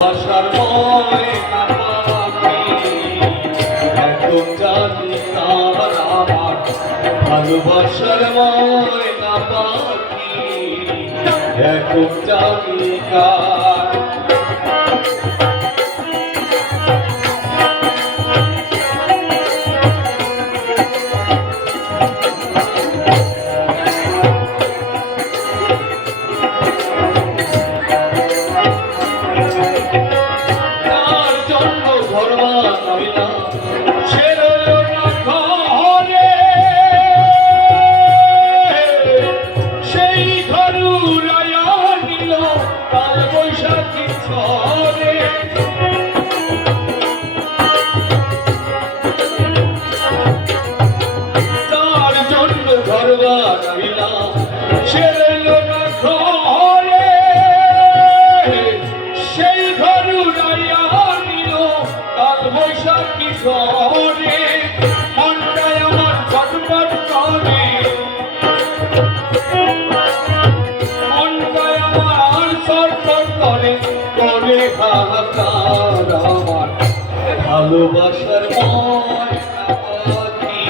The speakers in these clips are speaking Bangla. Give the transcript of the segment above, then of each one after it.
আশার ময়না পাখি এখন জানি কার আমার ভালোবাসার ময়না পাখি এখন জানি কার ভালোবাসার ময়না পাখি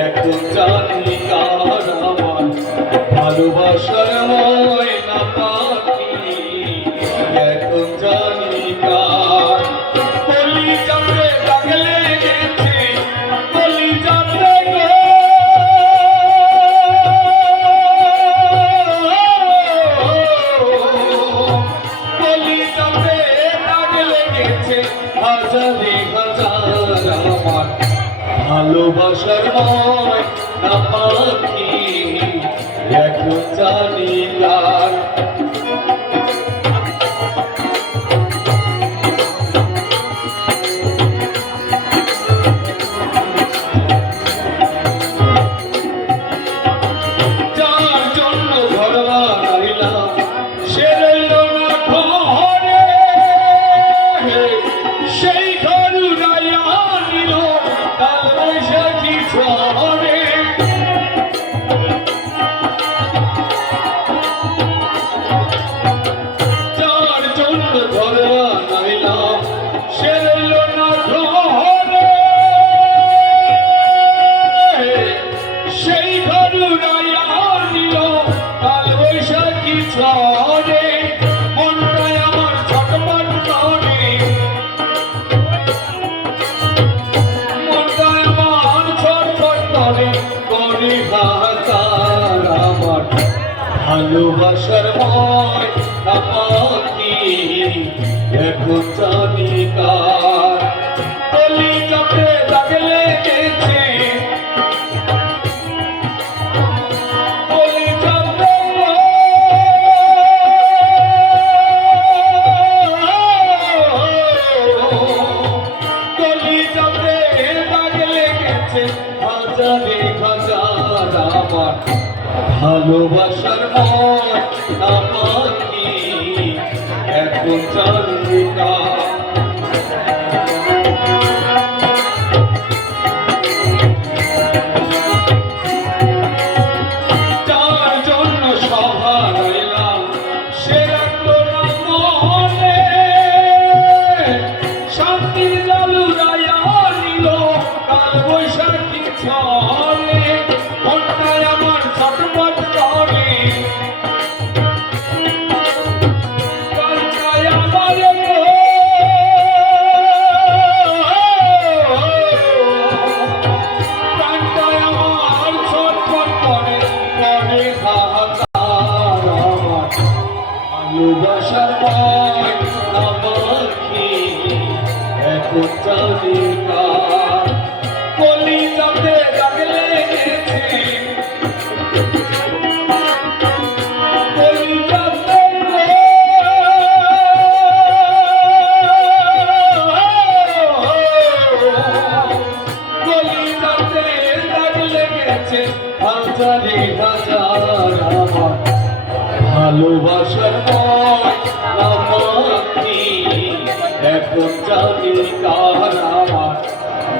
এখন জানি কার আমার ভালোবাসার ময়না পাখি এখন জানি কার কলি যাবে লাগলে গেছে কলি যাবে কলি যাবে লাগলে গেছে হাজারে হাজার আমার ভালোবাসার ময়না পাখি এখন জানি কার যার জন্য ঘর বানাইলাম সে রইল না ঘরে সেই ঘর উড়াইয়া নিল কাল বৈশাখী ঝড়ে যার জন্য ঘর বানাইলাম সে রইল না ঘরে সেই ঘর উড়াইয়া নিল কাল বৈশাখী ঝড়ে মনটাই আমার ছটপট করে মনটাই আমার ছটপট করে করে হাহাকার আমার ভালোবাসার ময়না পাখি এখন জানি কার কলি যাবে লাগলে গেছে কলি যাবে কলি যাবে লাগলে গেছে হাজারে হাজার আমার ভালোবাসার ময়না পাখি এখন জানি কার যার জন্য সভা রইলাম সে রাখলো না মনে শান্তির জালু রায়া নিল কাল বৈশাখী ঝড়ে মনটাই আমার ছটপট করে মনটাই আমার প্রাণটাই আমার ছটপট করে করে হাহাকার আমার ভালোবাসার ময়না পাখি এখন জানি কার কলি যাবে লাগলে গেছে কলি যাবে কলি যাবে লাগলে গেছে হাজারে হাজার আমার ভালোবাসার ময়না পাখি এখন জানি কার আমার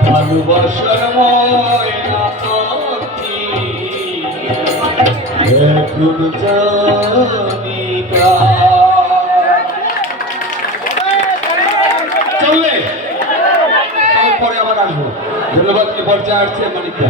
ভালোবাসার ময়না পাখি এখন জানি কার। জানলে? আমি পরে আবার আসবো। ধন্যবাদ। কি পর্যায়ে আসছে মানিক দা।